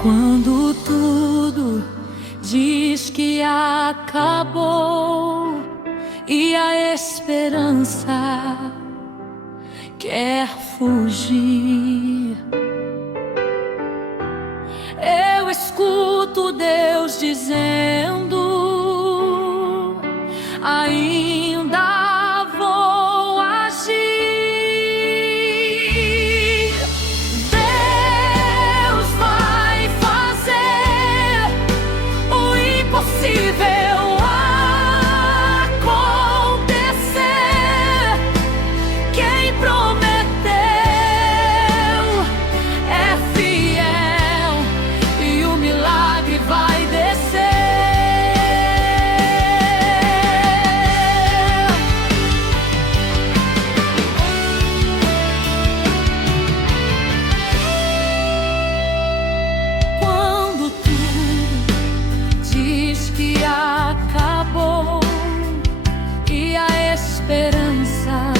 Quando tudo diz que acabou e a esperança quer fugir, eu escuto Deus dizendo: ainda vou agir. Deus vai fazer o impossível acontecer. Quem prometeu é fiel e o milagre vai descer. Quando tudo diz que acabou e a esperança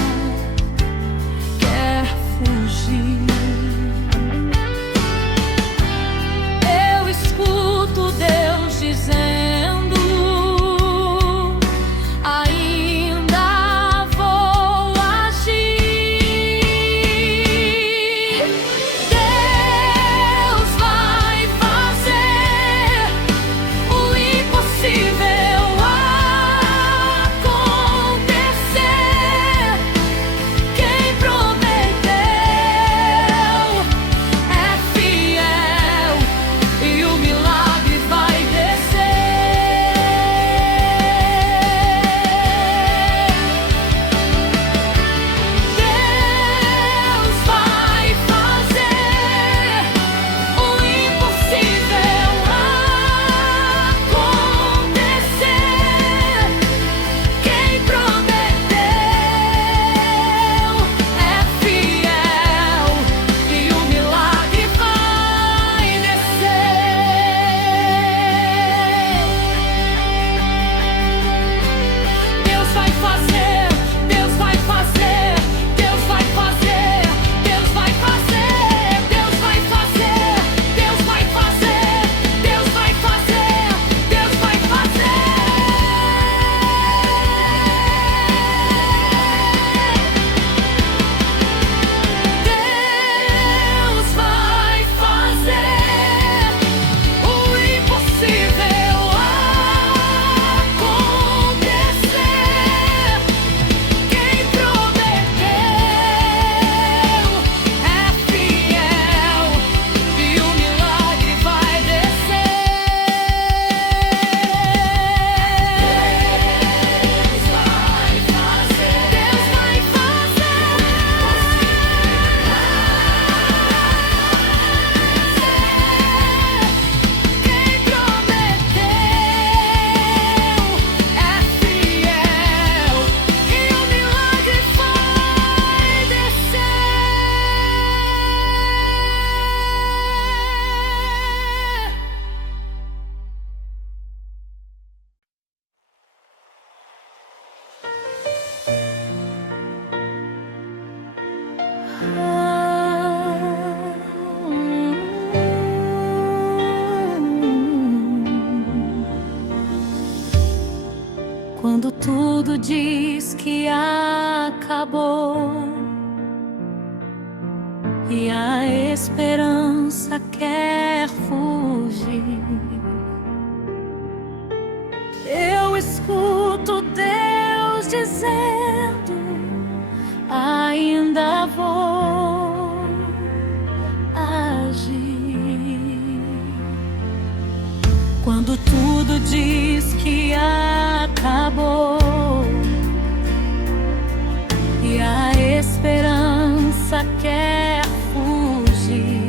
quer fugir, eu escuto Deus dizendo: ainda vou agir. Deus vai fazer o impossível acontecer. Quem prometeu é fiel e o milagre vai descer. Deus vai fazer o impossível acontecer. Quem prometeu é fiel e o milagre vai descer. Deus vai fazer, Deus vai fazer, Deus vai fazer, Deus vai fazer, Deus vai fazer, Deus vai fazer, Deus vai fazer, Deus vai fazer. Deus vai fazer o impossível acontecer. Quem prometeu é fiel e o milagre vai descer. Deus vai fazer, Deus vai fazer. Quem prometeu é fiel e o milagre vai descer. Quando tudo diz que acabou e a esperança quer fugir, eu escuto Deus dizendo: ainda vou agir. Quando tudo diz que acabou e a esperança quer fugir,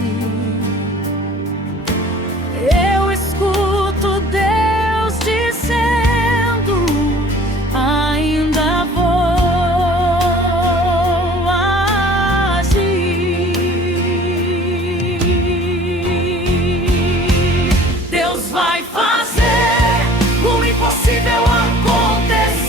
eu escuto Deus dizendo: ainda vou agir. Deus vai fazer o impossível acontecer.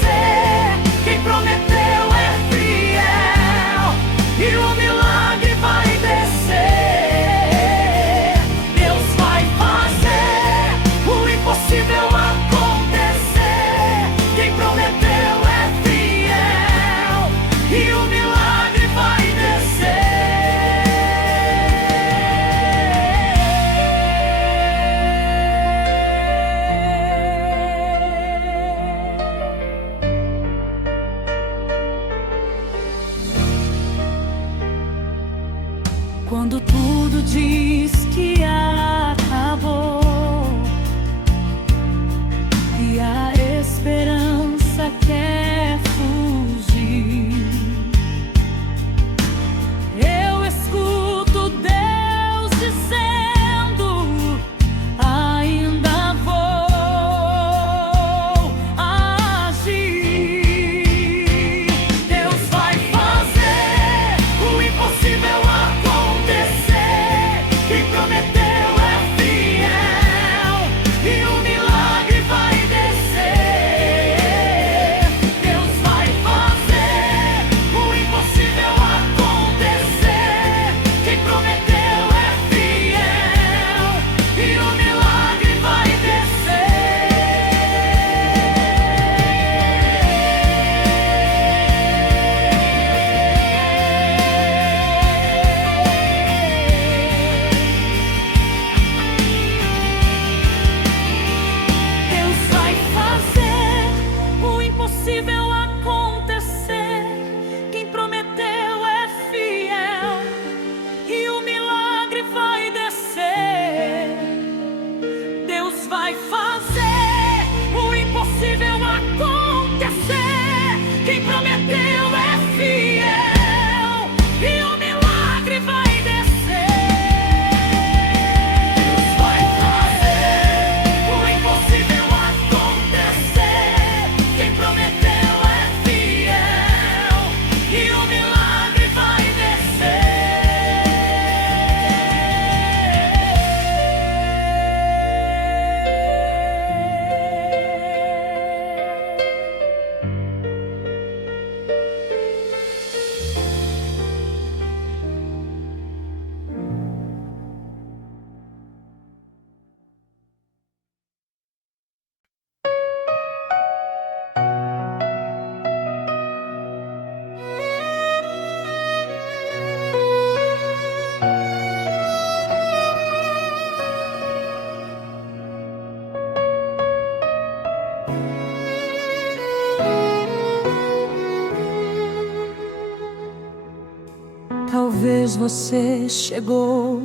Talvez você chegou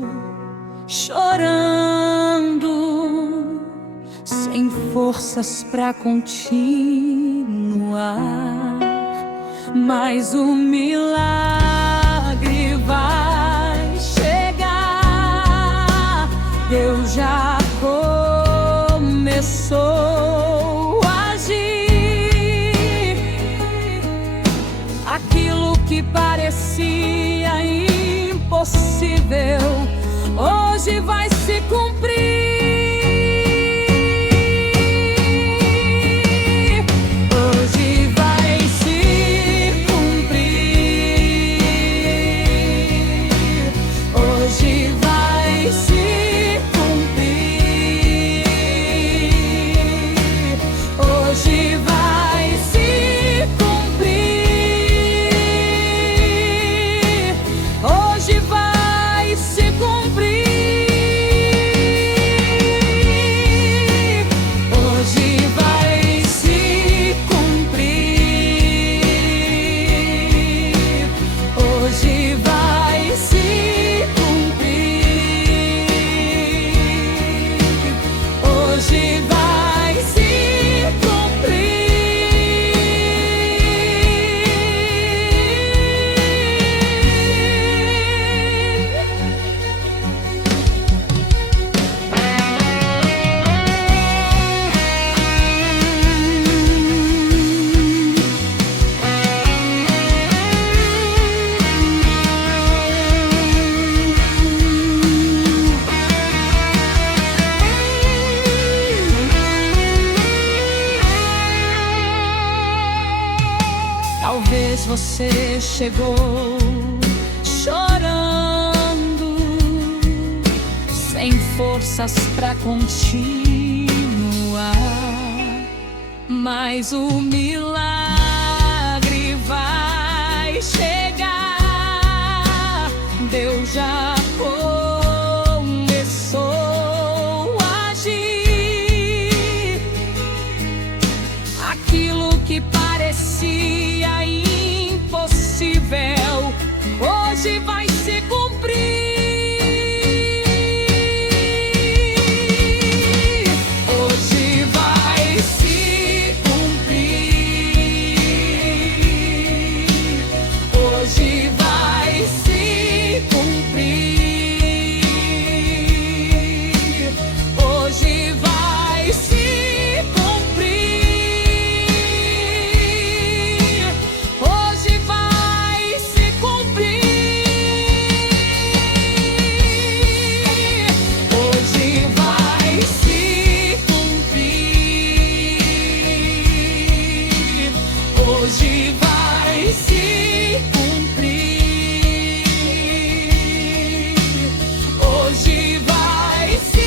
chorando, sem forças pra continuar, mas o milagre vai chegar. Deus já começou a agir. Aquilo que parecia impossível hoje vai se cumprir. Hoje vai se cumprir. Hoje vai se cumprir. Hoje vai se cumprir. Hoje vai se cumprir. Talvez você chegou chorando, sem forças pra continuar, mas o milagre vai chegar. Deus já começou a agir. Aquilo que parecia impossível hoje vai se cumprir. Hoje vai se cumprir. Hoje vai se cumprir. Hoje vai se cumprir. Hoje vai se cumprir. Hoje vai se cumprir. Hoje vai se cumprir. Hoje vai se cumprir. Hoje vai se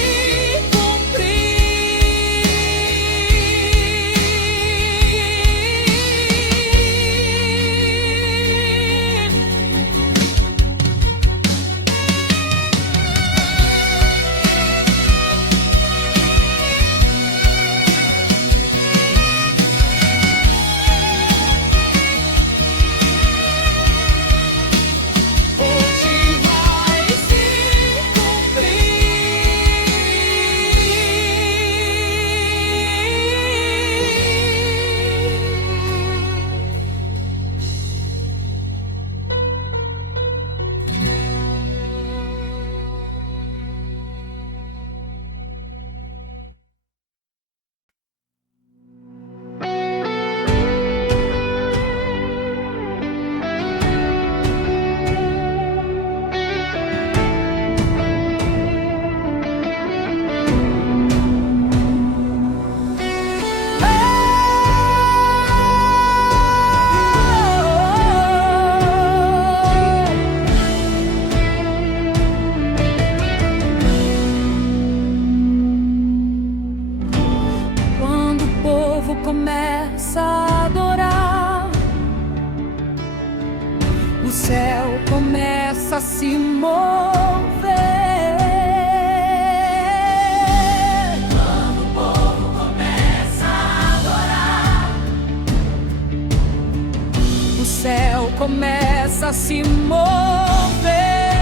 Quando o povo começa a adorar, o céu começa a se mover. Quando o povo começa a adorar, o céu começa a se mover.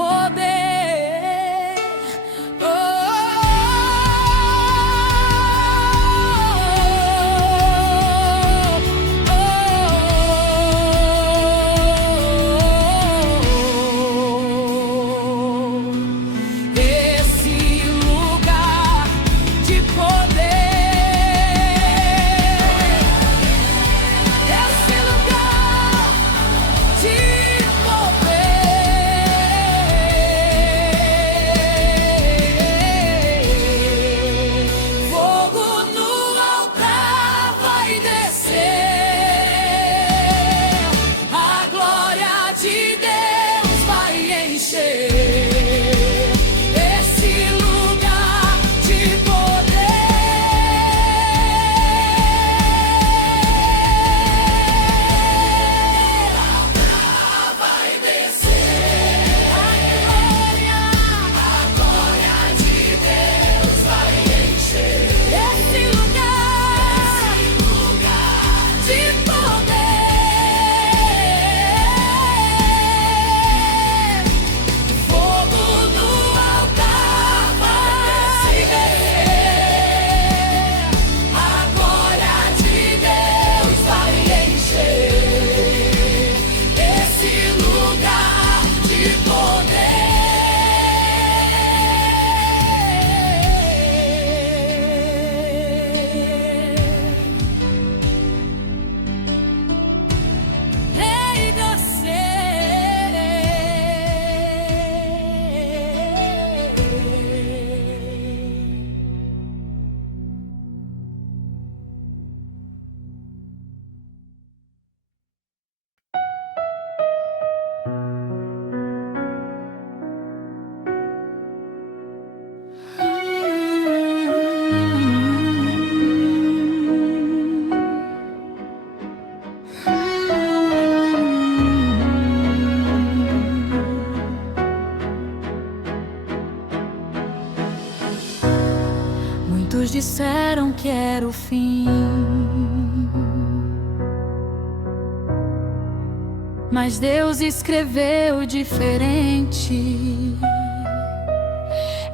poder. Oh, esse lugar de poder. Esse lugar de poder. Fogo no altar vai descer. A glória de Deus vai encher esse lugar de poder. Vai descer a glória de Deus vai encher esse lugar de poder. Fogo no altar vai descer. A glória de Deus vai encher esse lugar de poder. Rei descer. Muitos disseram que era o fim, mas Deus escreveu diferente.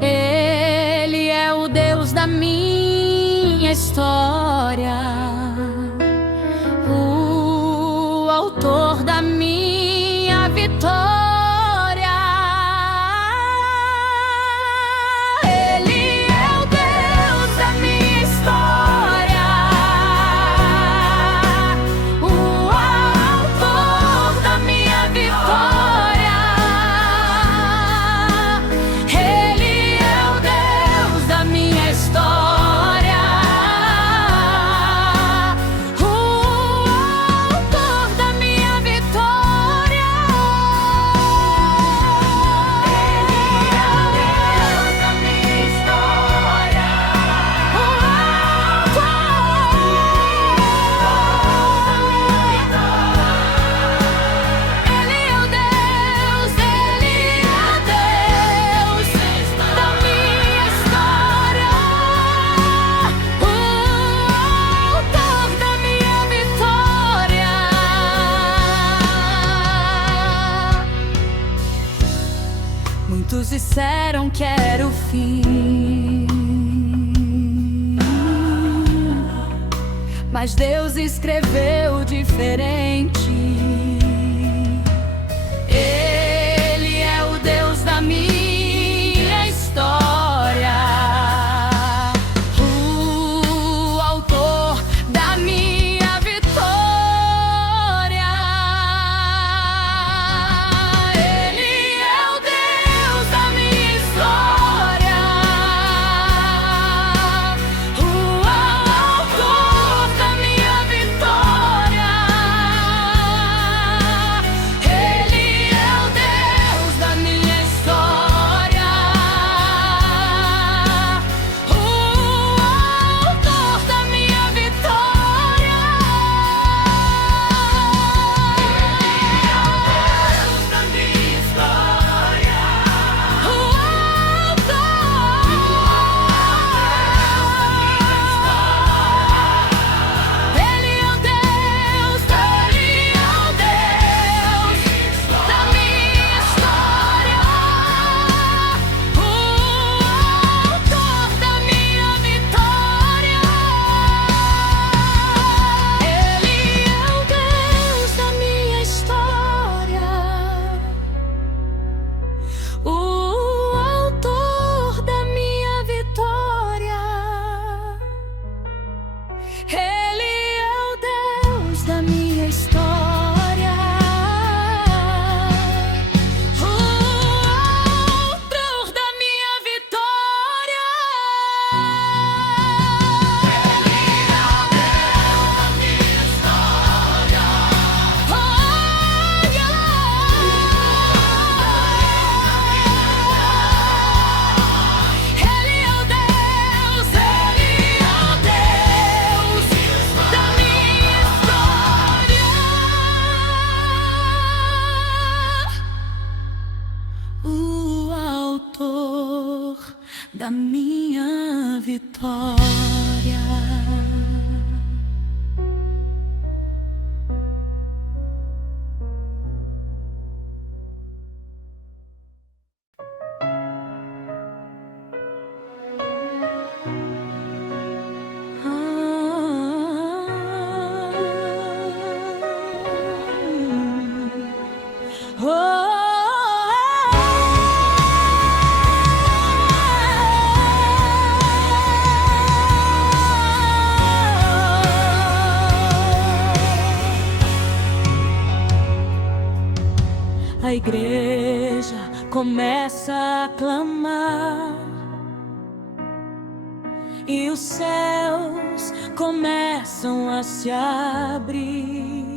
Ele é o Deus da minha história, o autor da minha vitória. Ele é o Deus da minha história, o autor da minha vitória. Ele é o Deus da minha história, o autor da minha vitória. Muitos disseram que era o fim, mas Deus escreveu diferente. Ele é o Deus da minha história, o autor da minha vitória. Ele é o Deus da minha história, o autor da minha vitória. da minha história, o autor da minha vitória. Ele é o Deus da minha história. Ele é o Deus, Ele é o Deus da minha história. O autor da minha vitória. A igreja começa a clamar e os céus começam a se abrir.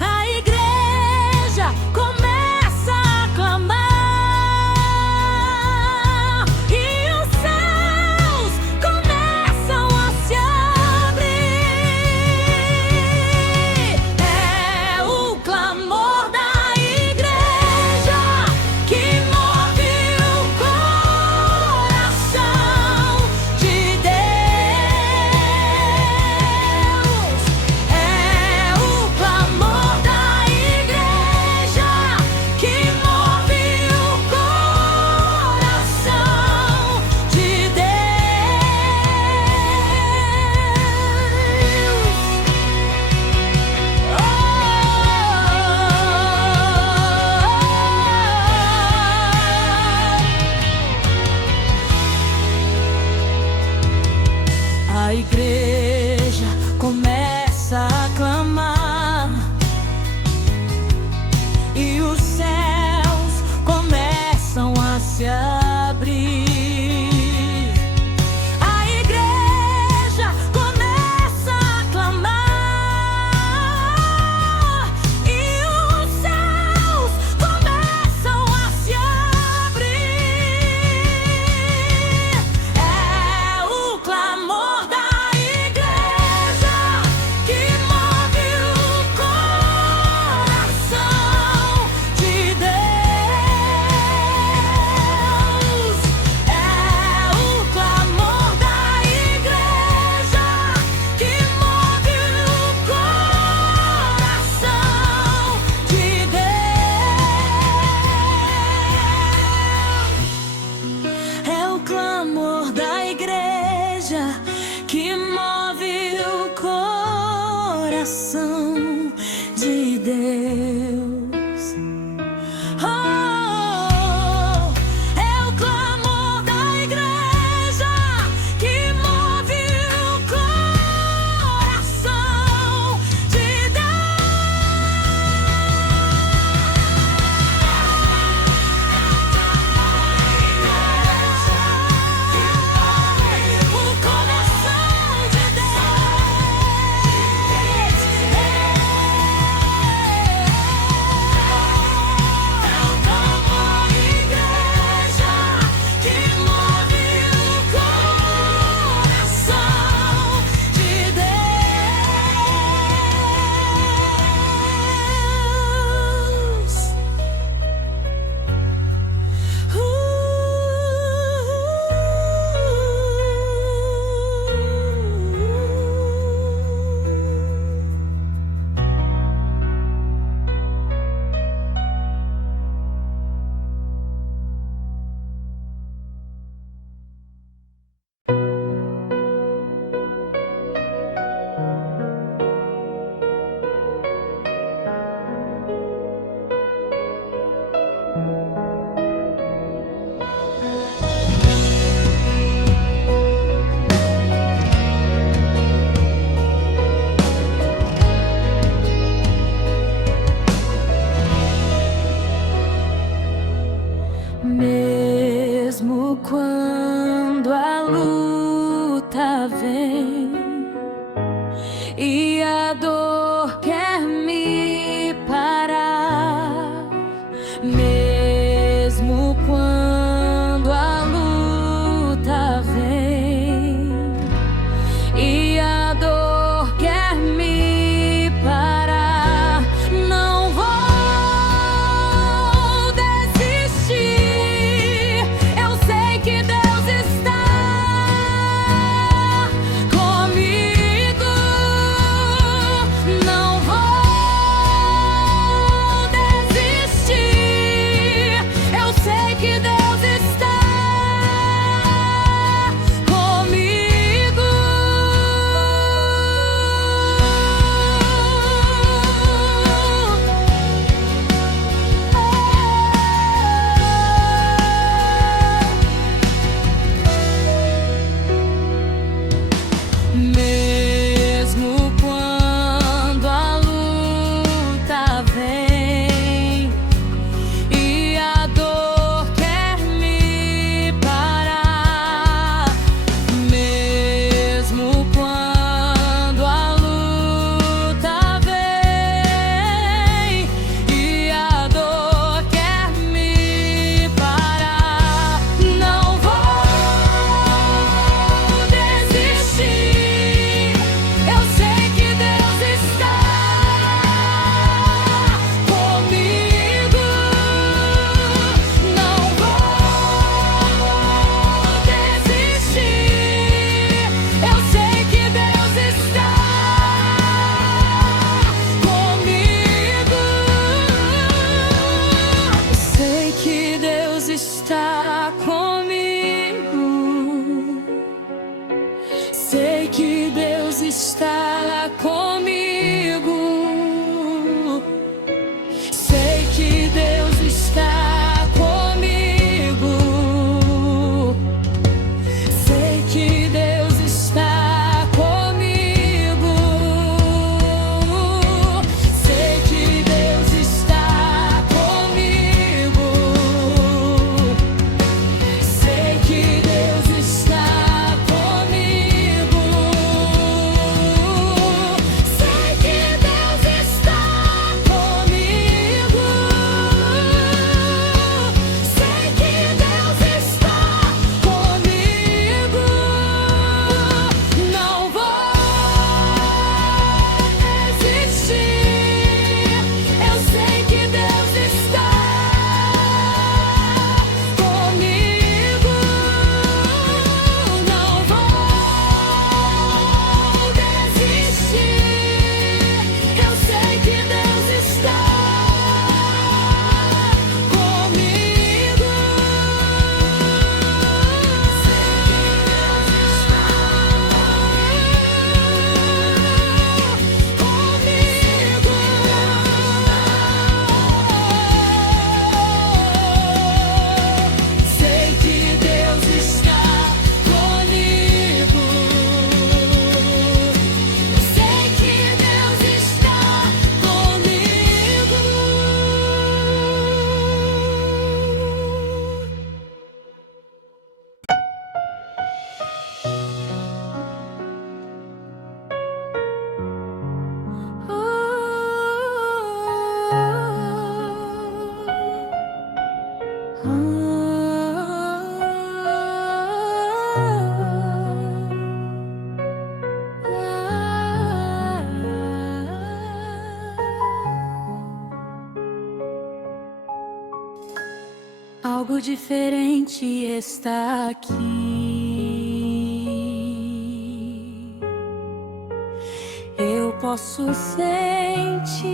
A igreja começa a clamar e os céus começam a se abrir. É o clamor da igreja que move o coração de Deus. É o clamor da igreja Algo diferente está aqui. Eu posso sentir.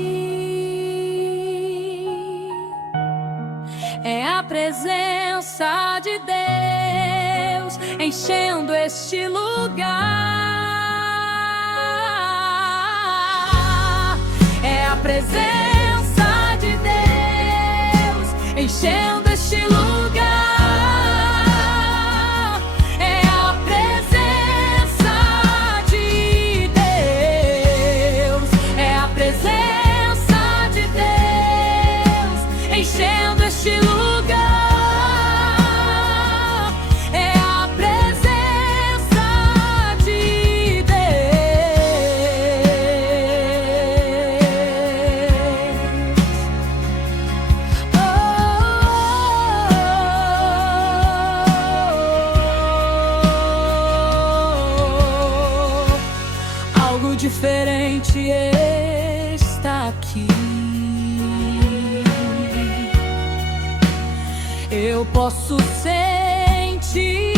É a presença de Deus enchendo este lugar. É a presença de Deus enchendo este lugar. É a presença de Deus. É a presença de Deus enchendo este lugar. É a presença de Algo diferente está aqui. Eu posso sentir.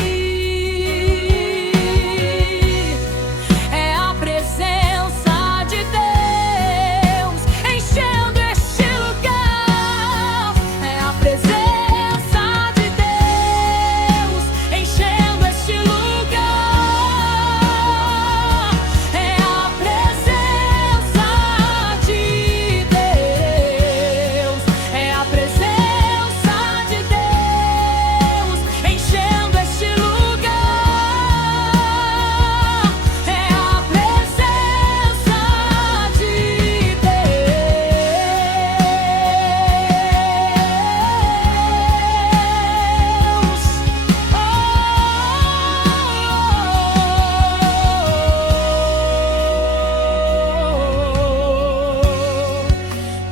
É a presença de Deus enchendo este lugar. É a presença de Deus enchendo este lugar. É a presença de Deus. É a presença de Deus enchendo este lugar. É a presença de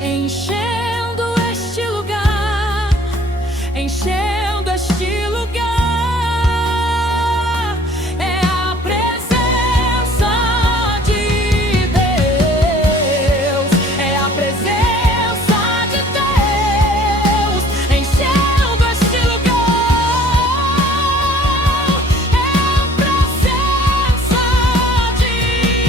enchendo este lugar, enchendo este lugar. É a presença de Deus. É a presença de Deus enchendo este lugar. É a presença de Deus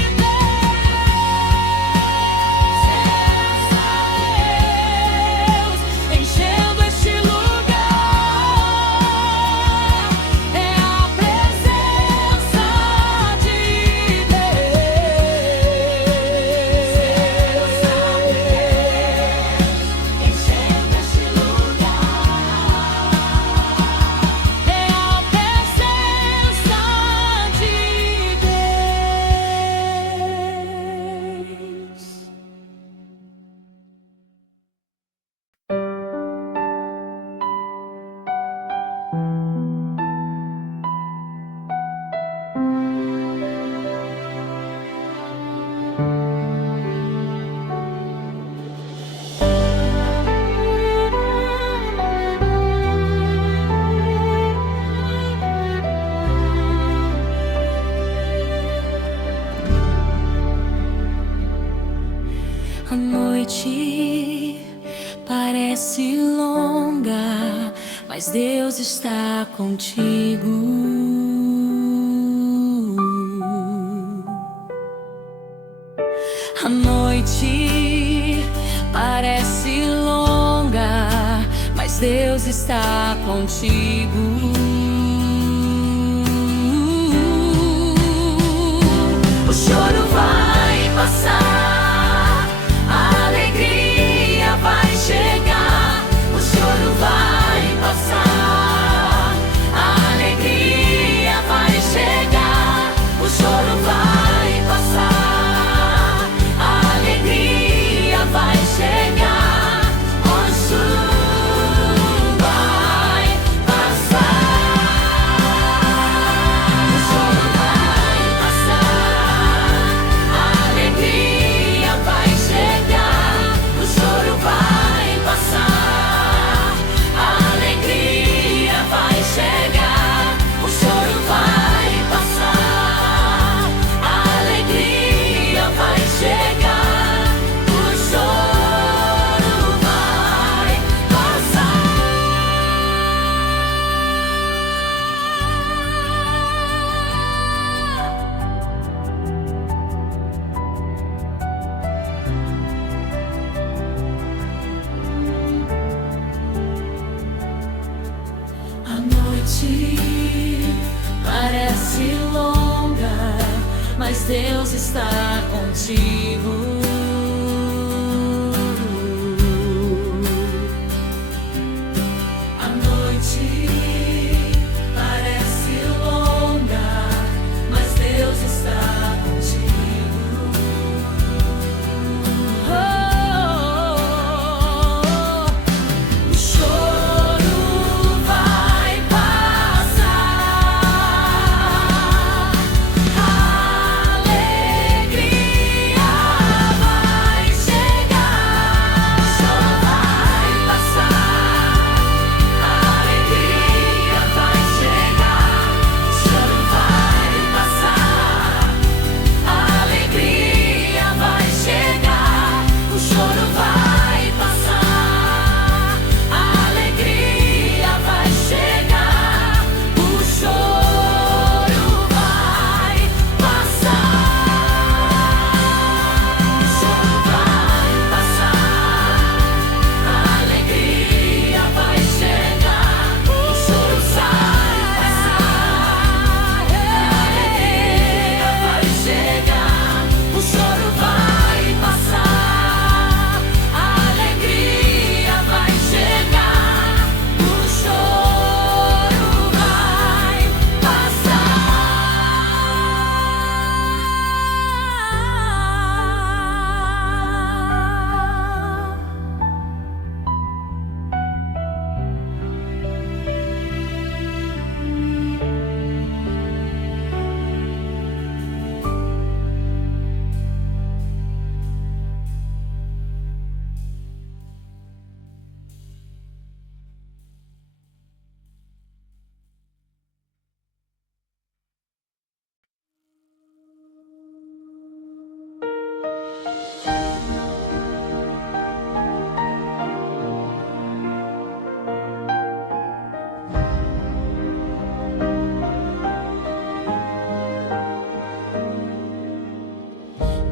enchendo este lugar. É a presença de Deus enchendo este lugar. É a presença de Deus. A noite parece longa, mas Deus está contigo. A noite parece longa, mas Deus está contigo. O choro vai passar, a alegria vai chegar. O choro vai passar, a alegria vai chegar. O choro vai passar, a alegria vai chegar. O choro vai passar, o choro vai passar, a alegria Deus está contigo. A noite parece longa, mas Deus está contigo. O choro vai passar, a alegria vai chegar. O choro vai passar, a alegria vai chegar. O choro vai passar, a alegria vai chegar. O choro vai passar, a alegria vai chegar. O choro vai passar, o choro vai passar, a alegria vai chegar. O choro sai passar, a alegria vai chegar. O choro vai passar, a alegria vai chegar. O choro vai passar.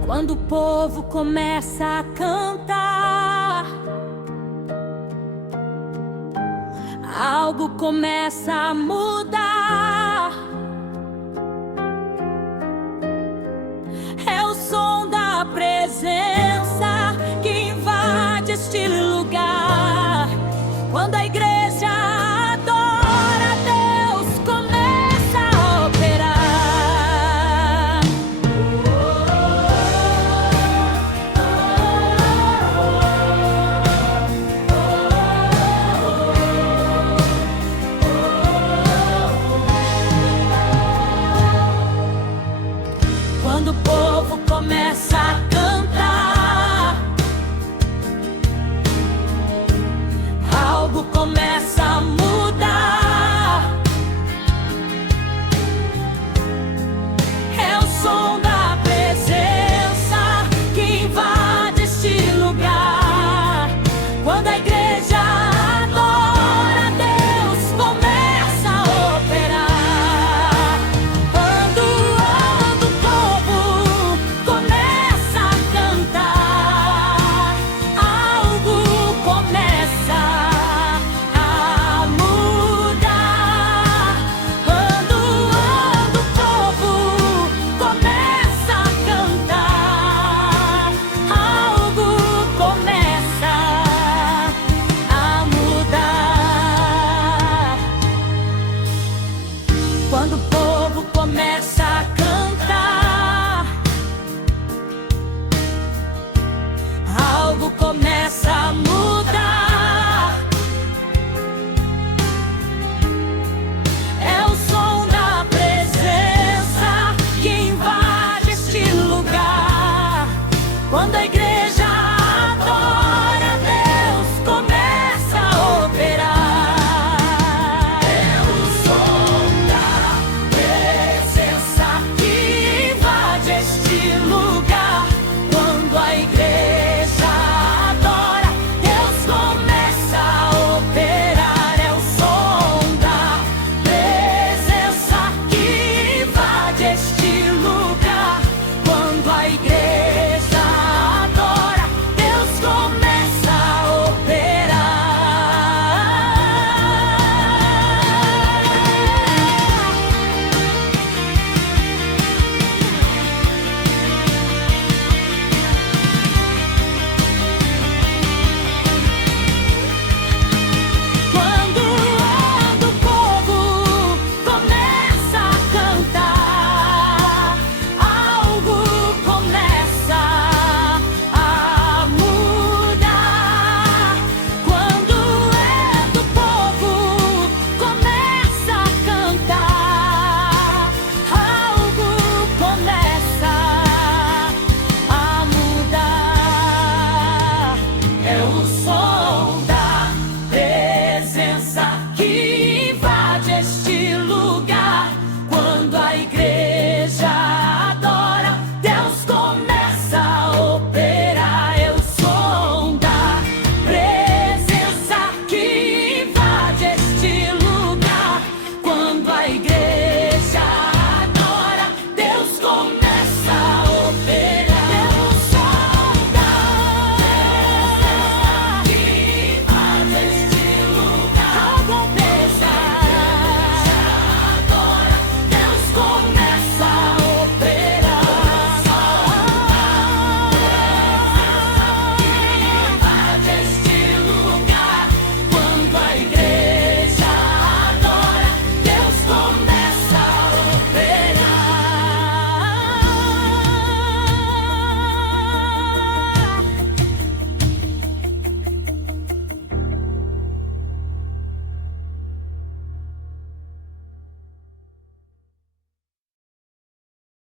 Quando o povo começa a cantar, algo começa a mudar. É o som da presença